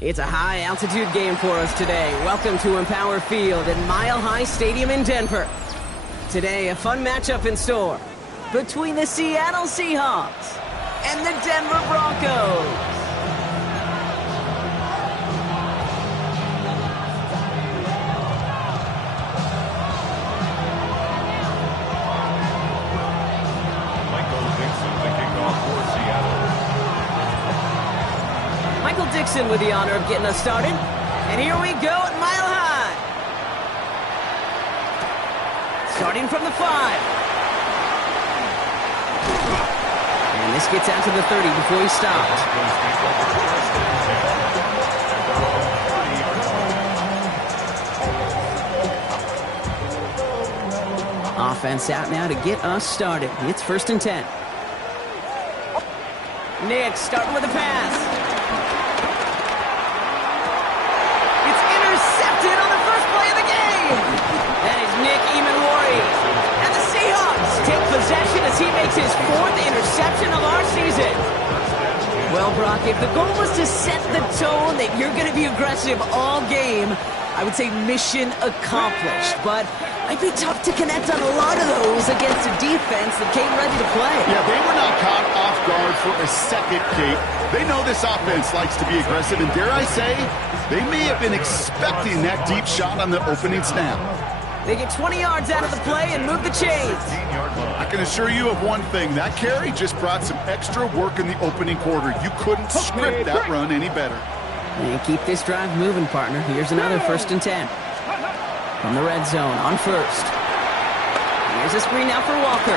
It's a high-altitude game for us today. Welcome to Empower Field at Mile High Stadium in Denver. Today, a fun matchup in store between the Seattle Seahawks and the Denver Broncos. Dixon with the honor of getting us started. And here we go at Mile High. Starting from the 5. And this gets out to the 30 before he stops. Offense out now to get us started. It's 1st and 10. Nick starting with a pass. Possession as he makes his 4th interception of our season. Well, Brock, if the goal was to set the tone that you're going to be aggressive all game, I would say mission accomplished. But it might be tough to connect on a lot of those against a defense that came ready to play. Yeah, they were not caught off guard for a second, Kate. They know this offense likes to be aggressive, and dare I say, they may have been expecting that deep shot on the opening snap. They get 20 yards out of the play and move the chains. I can assure you of one thing. That carry just brought some extra work in the opening quarter. You couldn't script that run any better. And keep this drive moving, partner. Here's another 1st and 10. From the red zone on 1st. Here's a screen now for Walker.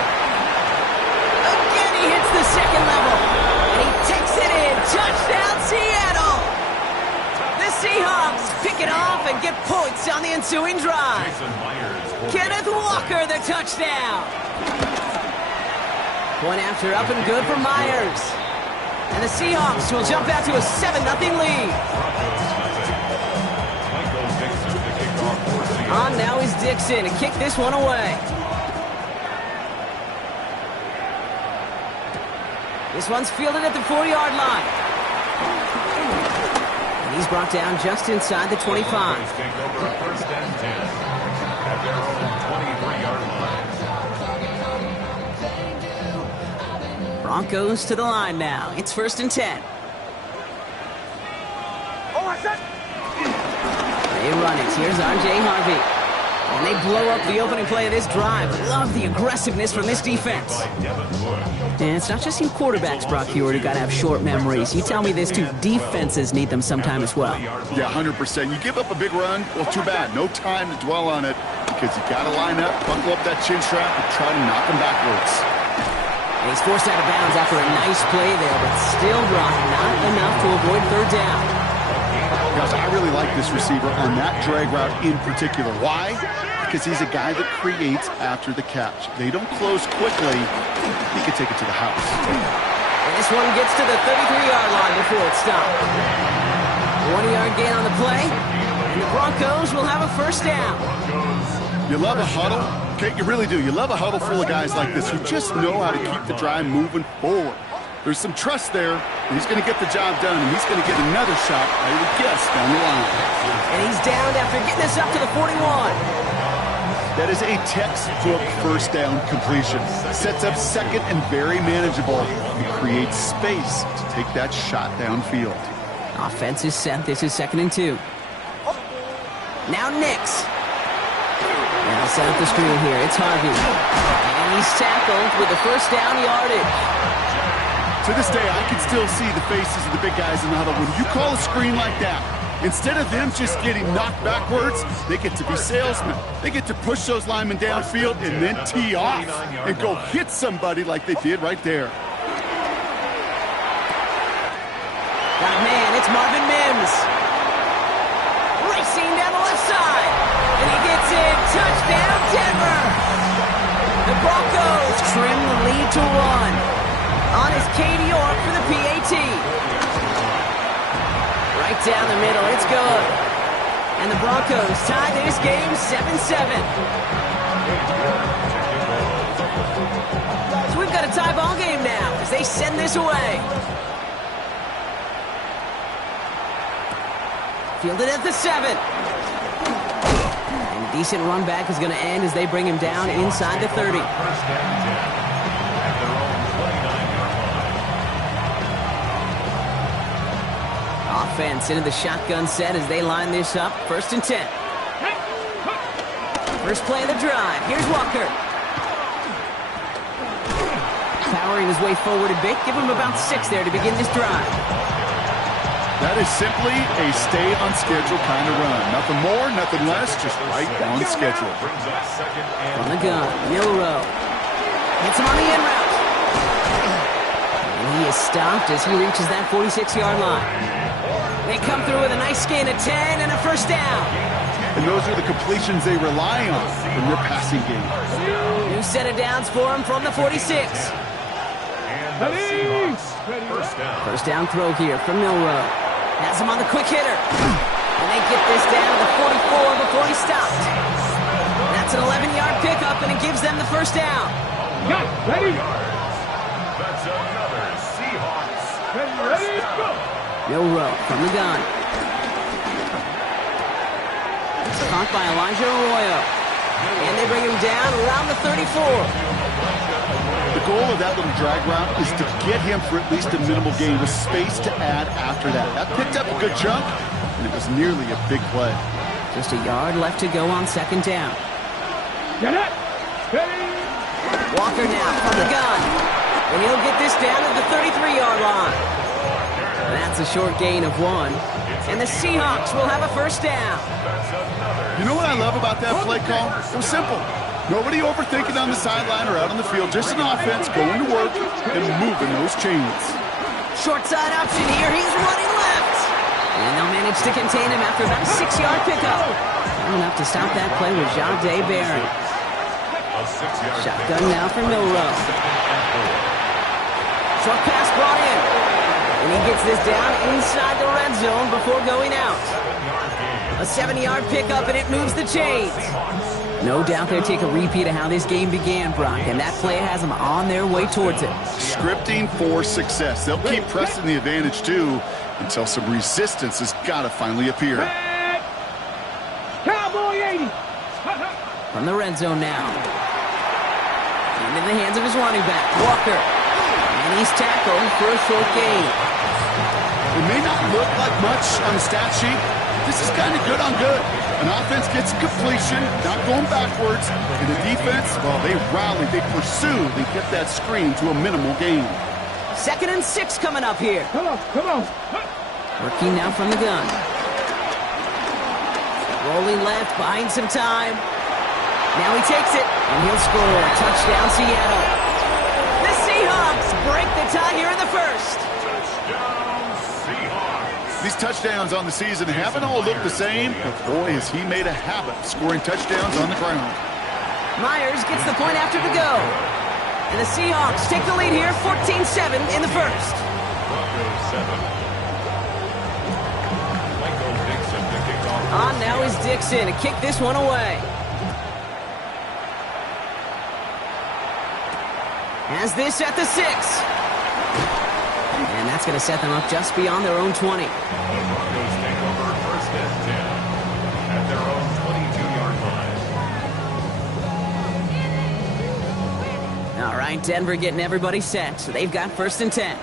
Again, he hits the second level. And he takes it in. Touchdown, Seattle. The Seahawks pick it off and get points on the ensuing drive. Kenneth Walker, the touchdown. Point after up and good for Myers. And the Seahawks will jump out to a 7-0 lead. On now is Dixon to kick this one away. This one's fielded at the 4-yard line. And he's brought down just inside the 25. Broncos to the line now. It's 1st and 10. They run it. Here's R.J. Harvey. And they blow up the opening play of this drive. Love the aggressiveness from this defense. And it's not just you quarterbacks, Brock Hewitt, who got to have short memories. You tell me this too, defenses need them sometime as well. Yeah, 100%. You give up a big run, well, too bad. No time to dwell on it because you got to line up, buckle up that chin strap, and try to knock them backwards. And he's forced out of bounds after a nice play there, but still, Brock, not enough to avoid 3rd down. Guys, I really like this receiver on that drag route in particular. Why? Because he's a guy that creates after the catch. They don't close quickly. He can take it to the house. And this one gets to the 33-yard line before it stops. 1-yard gain on the play, and the Broncos will have a 1st down. You love a huddle? Okay, you really do. You love a huddle full of guys like this who just know how to keep the drive moving forward. There's some trust there, and he's going to get the job done, and he's going to get another shot, I would guess, down the line. And he's downed after getting this up to the 41. That is a textbook 1st down completion. Sets up 2nd and very manageable, and creates space to take that shot downfield. Offense is set. This is 2nd and 2. Now Nix. Now set up the screen here. It's Harvey. And he's tackled with the 1st down yardage. To this day, I can still see the faces of the big guys in the huddle. When you call a screen like that, instead of them just getting knocked backwards, they get to be salesmen. They get to push those linemen downfield and then tee off and go hit somebody like they did right there. Got a man, it's Marvin Mims. Racing down the left side. And he gets it. Touchdown, Denver. The Broncos trim the lead to 1. On is Katie York for the PAT. Right down the middle, it's good. And the Broncos tie this game 7-7. So we've got a tie ball game now as they send this away. Fielded at the 7. And a decent run back is going to end as they bring him down inside the 30. Offense into the shotgun set as they line this up. 1st and 10. First play of the drive. Here's Walker. Powering his way forward a bit. Give him about 6 there to begin this drive. That is simply a stay on schedule kind of run. Nothing more, nothing less, just right on schedule. From the gun, Milrow. Hits him on the in route. And he is stopped as he reaches that 46-yard line. They come through with a nice gain of 10 and a first down. And those are the completions they rely on in their passing game. New set of downs for him from the 46. First down throw here from Milrow. Has him on the quick hitter. And they get this down to the 44 before he stopped. That's an 11-yard pickup, and it gives them the first down. Ready? That's another Seahawks. Ready? Go! Milrow from the gun. It's caught by Elijah Arroyo. And they bring him down around the 34. The goal of that little drag route is to get him for at least a minimal gain with space to add after that. That picked up a good chunk, and it was nearly a big play. Just a yard left to go on 2nd down. Get it! Ready? Walker now from the gun. And he'll get this down to the 33-yard line. That's a short gain of 1. And the Seahawks will have a first down. You know what I love about that play call? It was simple. Nobody overthinking on the sideline or out on the field. Just an offense going to work and moving those chains. Short side option here. He's running left. And they'll manage to contain him after about a 6-yard pickup. Enough to stop that play with Jahdae Barron. Shotgun now for Milrow. Short pass brought in. And he gets this down inside the red zone before going out. A 7-yard pickup, and it moves the chains. No doubt they'll take a repeat of how this game began, Brock, and that play has them on their way towards it. Scripting for success. They'll keep pressing the advantage, too, until some resistance has got to finally appear. Cowboy 80! From the red zone now. Into the hands of his running back, Walker. And he's tackled for a short gain. It may not look like much on the stat sheet. This is kind of good on good. An offense gets completion, not going backwards. And the defense, well, they rallied, they pursued, they kept that screen to a minimal gain. 2nd and 6 coming up here. Come on. Working now from the gun. Rolling left, buying some time. Now he takes it, and he'll score. Touchdown, Seattle. The Seahawks break the tie here in the first. These touchdowns on the season haven't all looked the same, but boy, has he made a habit of scoring touchdowns on the ground. Myers gets the point after the go. And the Seahawks take the lead here, 14-7 in the first. On now is Dixon to kick this one away. Has this at the 6. And that's going to set them up just beyond their own 20. The Broncos take over 1st and 10 at their own 22-yard line. All right, Denver getting everybody set, so they've got 1st and 10.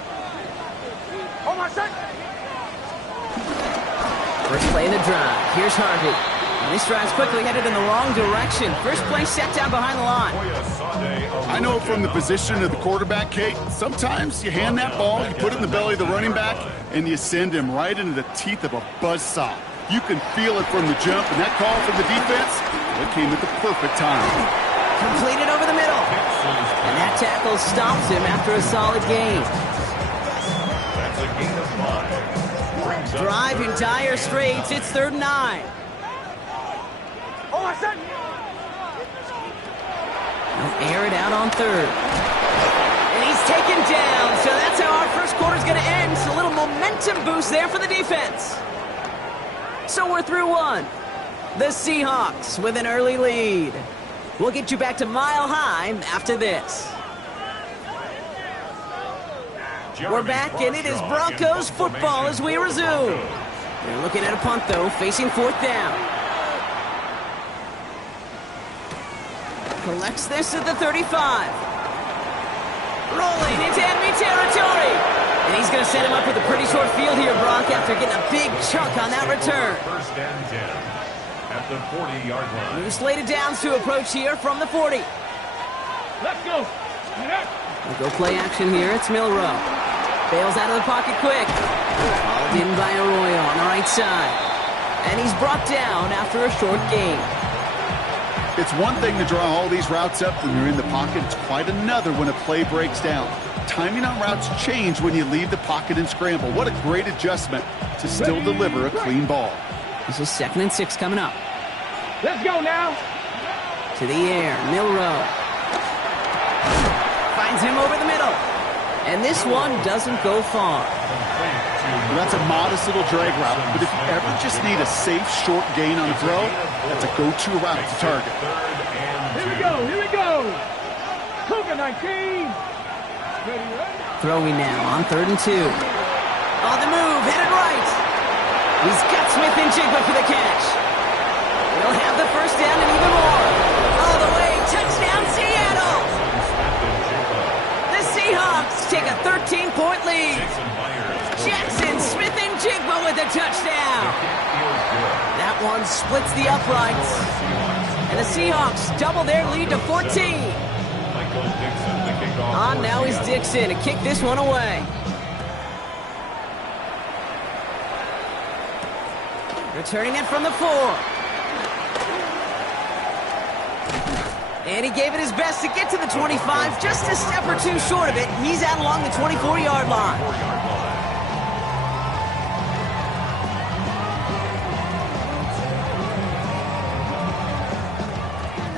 First play of the drive. Here's Harvey. And this drive's quickly headed in the wrong direction. First play set down behind the line. I know from the position of the quarterback, Kate, sometimes you hand that ball, you put it in the belly of the running back, and you send him right into the teeth of a buzzsaw. You can feel it from the jump, and that call from the defense, it came at the perfect time. Completed over the middle. And that tackle stops him after a solid gain. That's a gain of 5. Drive in dire straits. It's 3rd and 9. They'll air it out on 3rd. And he's taken down. So that's how our first quarter's going to end. It's a little momentum boost there for the defense. So we're through 1. The Seahawks with an early lead. We'll get you back to Mile High after this. We're back, and it is Broncos football as we resume. They're looking at a punt, though, facing fourth down. Collects this at the 35. Rolling into enemy territory. And he's going to set him up with a pretty short field here, Brock, after getting a big chunk on that return. First and 10 at the 40-yard line. New slated downs to approach here from the 40. Let's go. We'll go play action here. It's Milrow. Bails out of the pocket quick. Hauled in by Arroyo on the right side. And he's brought down after a short gain. It's one thing to draw all these routes up when you're in the pocket. It's quite another when a play breaks down. Timing on routes change when you leave the pocket and scramble. What a great adjustment to still deliver a clean ball. This is 2nd and 6 coming up. Let's go now. To the air, Milrow. Finds him over the middle. And this one doesn't go far. Well, that's a modest little drag route, but if you ever just need a safe, short gain on a throw, that's a go-to route to target. Here we go. Cougar 19. Ready. Throwing now on 3rd and 2. On the move, headed right. He's got Smith and Jigba for the catch. He'll have the first down and even more. All the way, touchdown Seattle. The Seahawks take a 13-point lead. Jackson, Smith, and Jigba with a touchdown. That one splits the uprights. And the Seahawks double their lead to 14. On now is Dixon to kick this one away. Returning it from the 4. And he gave it his best to get to the 25, just a step or two short of it. He's out along the 24-yard line.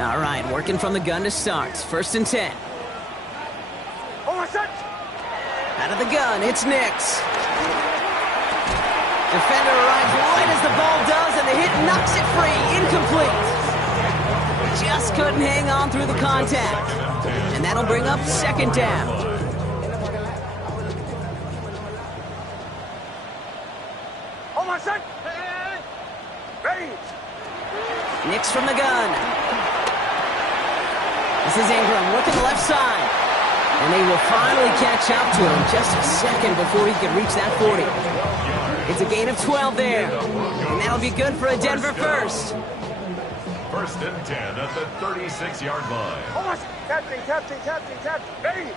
All right, working from the gun to start. 1st and 10. Out of the gun, it's Nix. Defender arrives right as the ball does, and the hit knocks it free. Incomplete. Just couldn't hang on through the contact. And that'll bring up 2nd down. Nix from the gun. This is Ingram working the left side. And they will finally catch up to him just a second before he can reach that 40. It's a gain of 12 there. And that'll be good for a Denver first. 1st and 10 at the 36-yard line. Captain. Hey.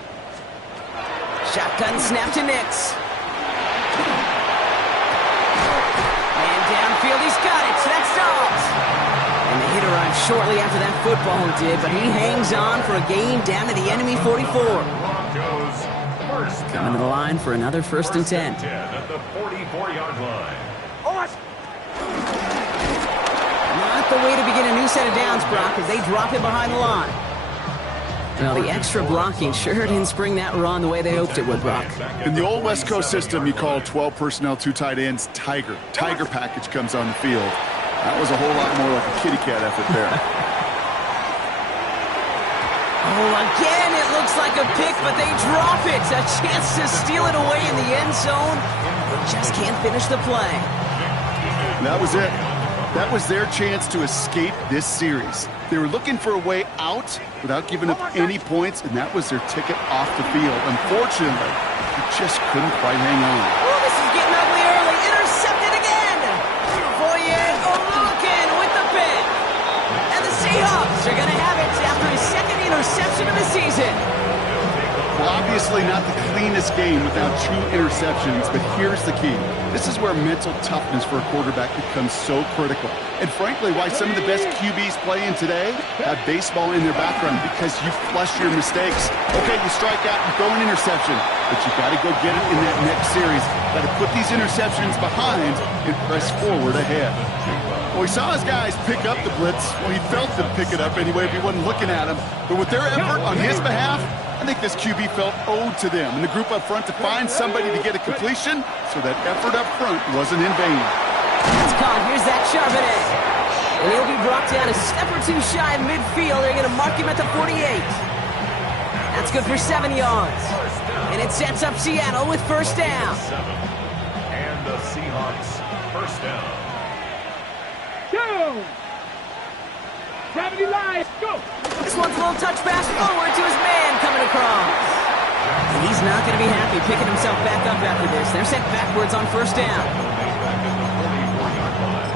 Shotgun snap to Nix. And downfield, he's got it. So that's Dobbs. And the hit arrived shortly after that football did, but he hangs on for a gain down to the enemy 44. Broncos first Coming to the line for another 1st and 10. at the 44-yard line. Not the way to begin a new set of downs, Brock, as they drop it behind the line. Well, the extra blocking sure didn't spring that run the way they hoped it would, Brock. In the old West Coast system, you call 12 personnel, 2 tight ends, Tiger. Tiger package comes on the field. That was a whole lot more like a kitty cat effort there. Oh, again, it looks like a pick, but they drop it. A chance to steal it away in the end zone. They just can't finish the play. That was it. That was their chance to escape this series. They were looking for a way out without giving up any points, and that was their ticket off the field. Unfortunately, they just couldn't quite hang on. Oh, this is getting ugly early. Intercepted again. Boyer looking with the pick. And the Seahawks are going to have it after his 2nd interception of the season. Well, obviously not the cleanest game without 2 interceptions, but here's the key. This is where mental toughness for a quarterback becomes so critical. And frankly, why some of the best QBs playing today have baseball in their background, because you flush your mistakes. Okay, you strike out, you throw an interception, but you got to go get it in that next series. Got to put these interceptions behind and press forward ahead. Well, he saw his guys pick up the blitz. Well, he felt them pick it up anyway if he wasn't looking at him. But with their effort on his behalf, I think this QB felt owed to them and the group up front to find somebody to get a completion, so that effort up front wasn't in vain. It's caught. Here's that Charbonnet. And he'll be brought down a step or two shy of midfield. They're going to mark him at the 48. That's good for 7 yards. And it sets up Seattle with 1st down. And the Seahawks. First down. Go! Gravity line, go! This one's a little touch pass forward to his man coming across. And he's not going to be happy picking himself back up after this. They're sent backwards on first down. Made back at the 44-yard line.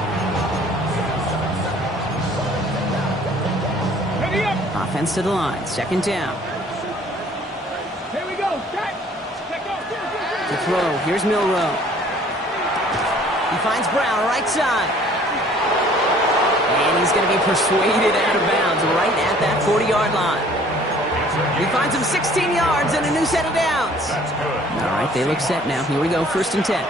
Ready up! Offense to the line. Second down. Here we go, set! Let go! To throw. Here's Milrow. He finds Brown right side. And he's going to be persuaded out of bounds right at that 40-yard line. He finds him 16 yards and a new set of downs. That's good. All right, they look set now. Here we go, first and 10.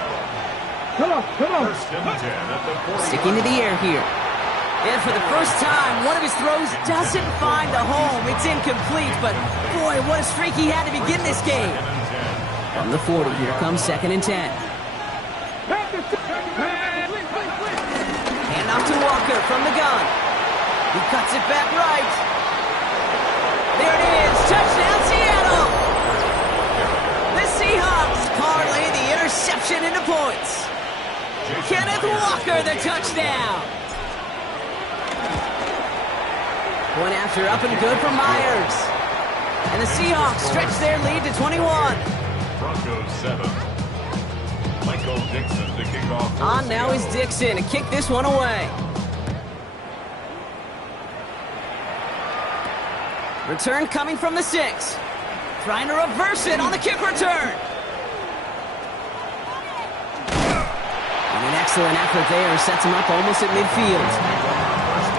Come on, come on! First and 10 at the 40. Sticking to the air here. And for the first time, one of his throws doesn't find a home. It's incomplete, but boy, what a streak he had to begin this game. From the 40, here comes second and 10. Hand off to Walker from the gun. He cuts it back right. There it is. Touchdown, Seattle. The Seahawks parlay the interception into points. Kenneth Walker, the touchdown. One after up and good for Myers. And the Seahawks stretch their lead to 21. Broncos 7. Michael Dixon to kick off. On now is Dixon to kick this one away. Return coming from the 6. Trying to reverse it on the kick return. And an excellent effort there sets him up almost at midfield.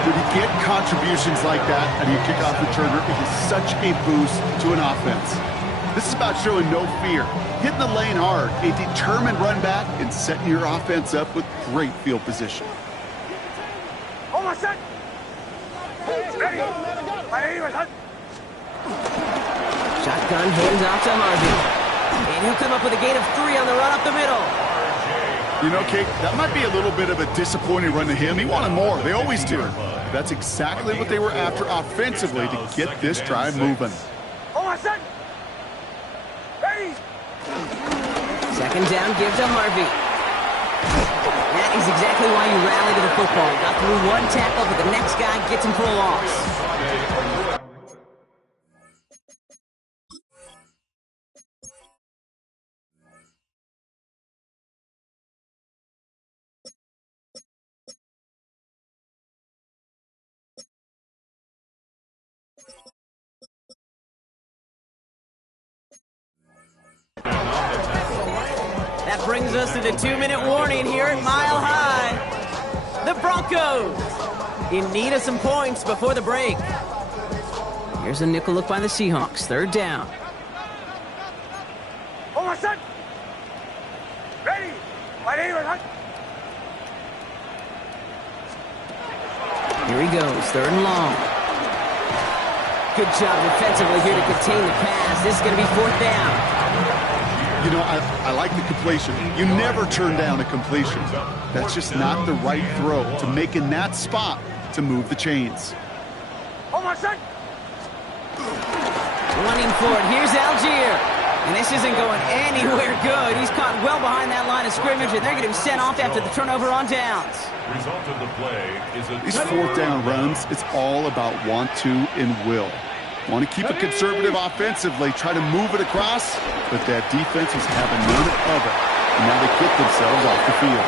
When you get contributions like that out of your kickoff returner, it is such a boost to an offense. This is about showing no fear, hitting the lane hard, a determined run back, and setting your offense up with great field position. Almost set! Ready! Shotgun hands off to Harvey. And he'll come up with a gain of 3 on the run up the middle. You know, Kate, that might be a little bit of a disappointing run to him. He wanted more. They always do. That's exactly what they were after offensively to get this drive moving. Almost set! Ready! Second down, give to Harvey. That is exactly why you rally to the football. Got through one tackle, but the next guy gets him for a loss. That brings us to the 2-minute warning here at Mile High. The Broncos in need of some points before the break. Here's a nickel look by the Seahawks. Third down. Almost set! Ready! Here he goes. Third and long. Good job defensively here to contain the pass. This is going to be fourth down. You know, I like the completion. You never turn down a completion. That's just not the right throw to make in that spot to move the chains. Almost set! Running for it. Here's Algier. And this isn't going anywhere good. He's caught well behind that line of scrimmage, and they're going to be sent off after the turnover on downs. Result of the play is a These fourth down runs, it's all about want to and will. Want to keep it conservative offensively, try to move it across, but that defense was having none of it. And now they get themselves off the field.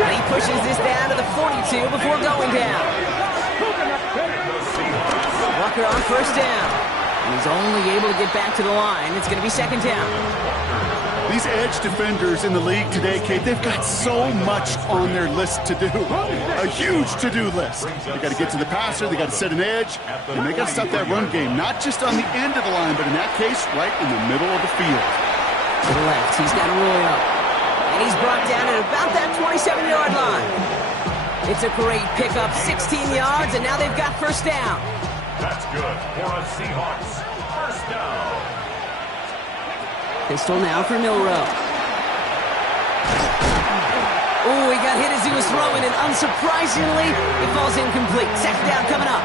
And he pushes this down to the 42 before going down. Walker on first down. And he's only able to get back to the line. It's going to be second down. These edge defenders in the league today, Kate, they've got so much on their list to do. A huge to-do list. They got to get to the passer, they got to set an edge, and they got to stop that run game, not just on the end of the line, but in that case, right in the middle of the field. To the left, he's got to roll up. And he's brought down at about that 27-yard line. It's a great pickup, 16 yards, and now they've got first down. That's good for a Seahawks. First down. Pistol now for Milrow. Oh, he got hit as he was throwing, and unsurprisingly, it falls incomplete. Second down coming up.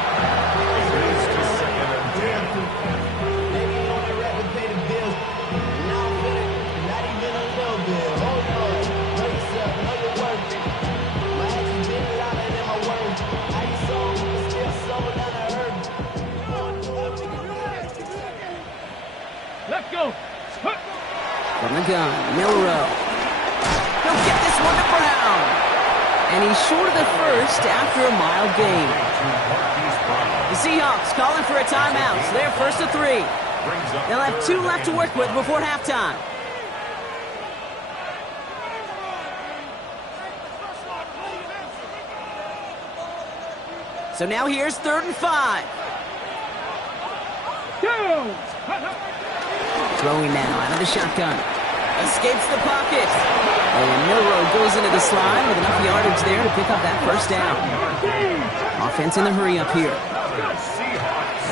gun. Milrow. He'll get this one to Brown. And he's short of the first after a mild gain. The Seahawks calling for a timeout, so they're first to 3. They'll have 2 left to work with before halftime. So now here's 3rd and 5. Throwing now out of the shotgun. Escapes the pocket. And Milrow goes into the slide with enough yardage there to pick up that first down. Offense in the hurry up here.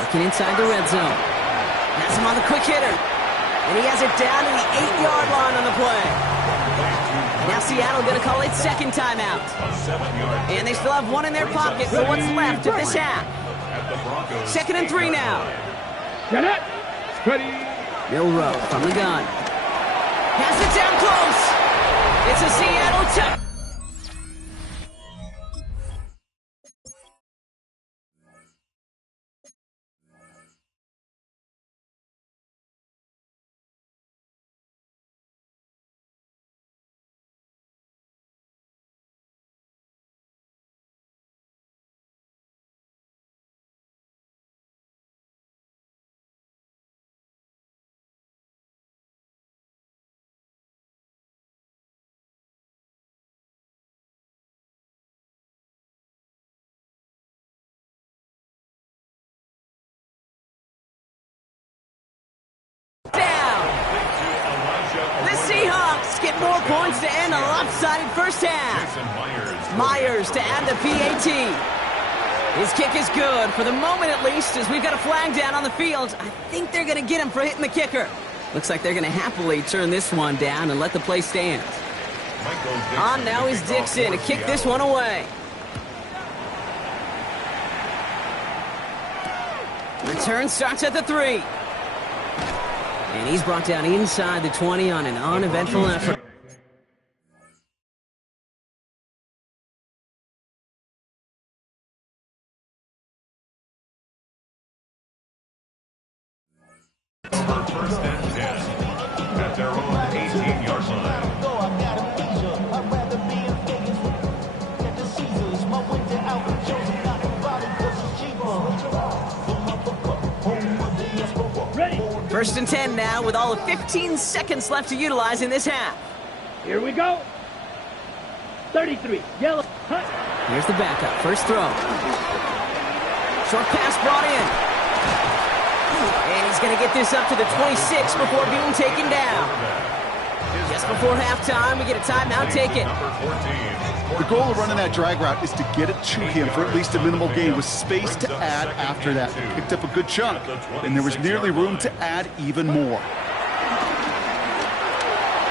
Working inside the red zone. That's him on the quick hitter. And he has it down to the 8-yard line on the play. Now Seattle going to call it second timeout. And they still have 1 in their pocket for what's left of this half. 2nd and 3 now. Get it. Ready. Milrow from the gun. Has it down close. It's a Seattle touchdown. Get more points to end a lopsided first half. Myers to add the PAT. His kick is good, for the moment at least, as we've got a flag down on the field. I think they're going to get him for hitting the kicker. Looks like they're going to happily turn this one down and let the play stand. On now is Dixon to kick this one away. Return starts at the 3. And he's brought down inside the 20 on an uneventful effort. First and 10 at their own 18-yard line. First and 10 now with all of 15 seconds left to utilize in this half. Here we go. 33. Yellow. Hut. Here's the backup. First throw. Short pass brought in. And he's going to get this up to the 26 before being taken down. Just before halftime, we get a timeout taken. The goal of running that drag route is to get it to him for at least a minimal gain with space to add after that. Picked up a good chunk, and there was nearly room to add even more.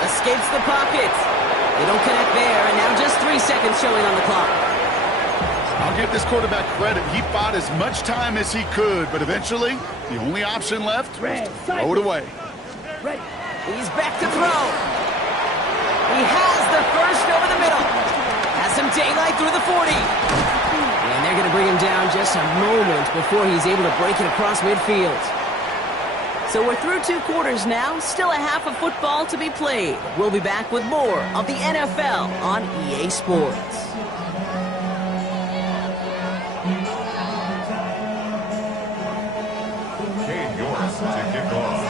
Escapes the pocket. They don't connect there, and now just 3 seconds showing on the clock. I'll give this quarterback credit. He bought as much time as he could, but eventually, the only option left was to throw it away. He's back to throw. He has the first over the middle. Has some daylight through the 40. And they're going to bring him down just a moment before he's able to break it across midfield. So we're through 2 quarters now. Still a half of football to be played. We'll be back with more of the NFL on EA Sports. To kick off.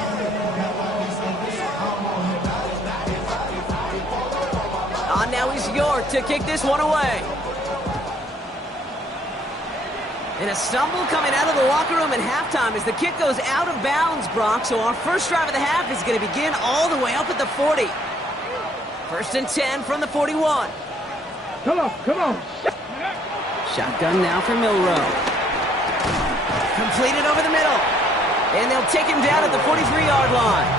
On now is York to kick this one away. And a stumble coming out of the locker room at halftime as the kick goes out of bounds, Brock. So our first drive of the half is going to begin all the way up at the 40. First and 10 from the 41. Come on. Shotgun now for Milrow. Completed over the middle. And they'll take him down at the 43-yard line.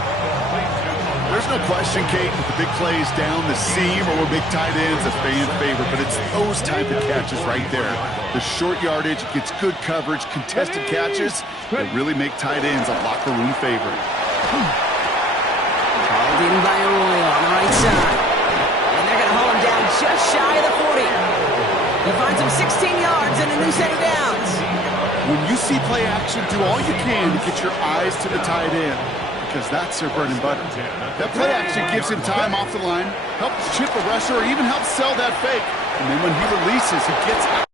There's no question, Kate, that the big plays down the seam or big tight ends a fan favorite, but it's those type of catches right there. The short yardage gets good coverage, contested catches that really make tight ends a locker room favorite. Called in by Arroyo on the right side. And they're going to haul him down just shy of the 40. He finds him 16 yards and a new set of downs. When you see play action, do all you can to get your eyes to the tight end. because that's their bread and butter. That play actually gives him time off the line, helps chip a rusher, or even helps sell that fake. And then when he releases, he gets out.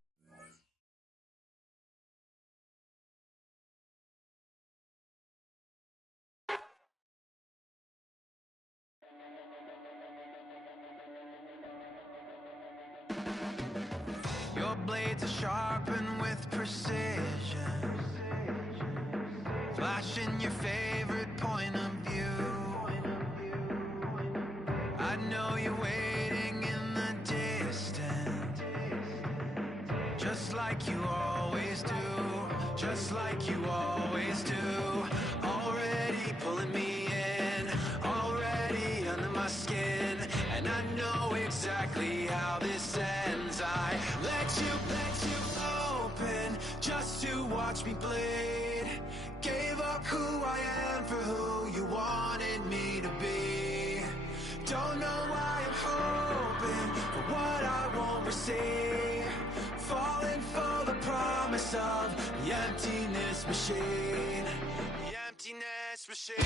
Your blades are sharpened with precision, flashing your favorite point of view. I know you're waiting in the distance, just like you always do, just like you always do. Already pulling me in, already under my skin, and I know exactly how this ends. I let you open just to watch me bleed. Gave up who I am for who you wanted me to be. Don't know why I'm hoping for what I won't receive. Falling for the promise of the emptiness machine. The emptiness machine.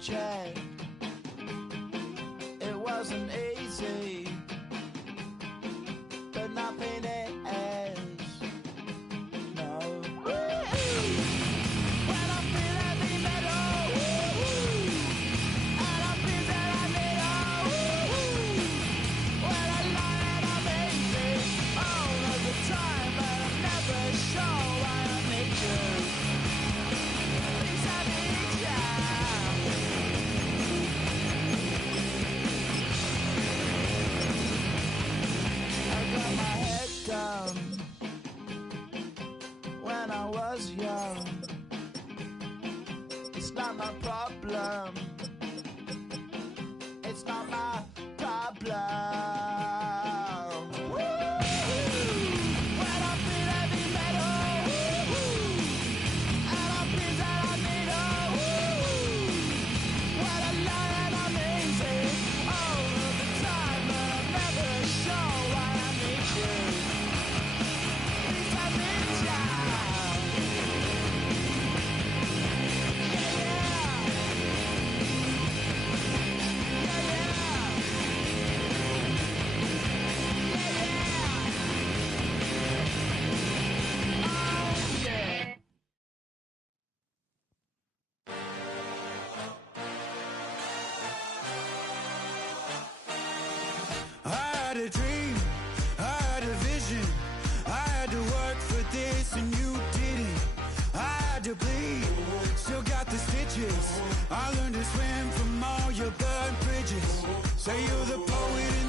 Check. It wasn't easy, but nothing is. No. had a dream, I had a vision, I had to work for this and you didn't. I had to bleed, still got the stitches. I learned to swim from all your burned bridges. Say you're the poet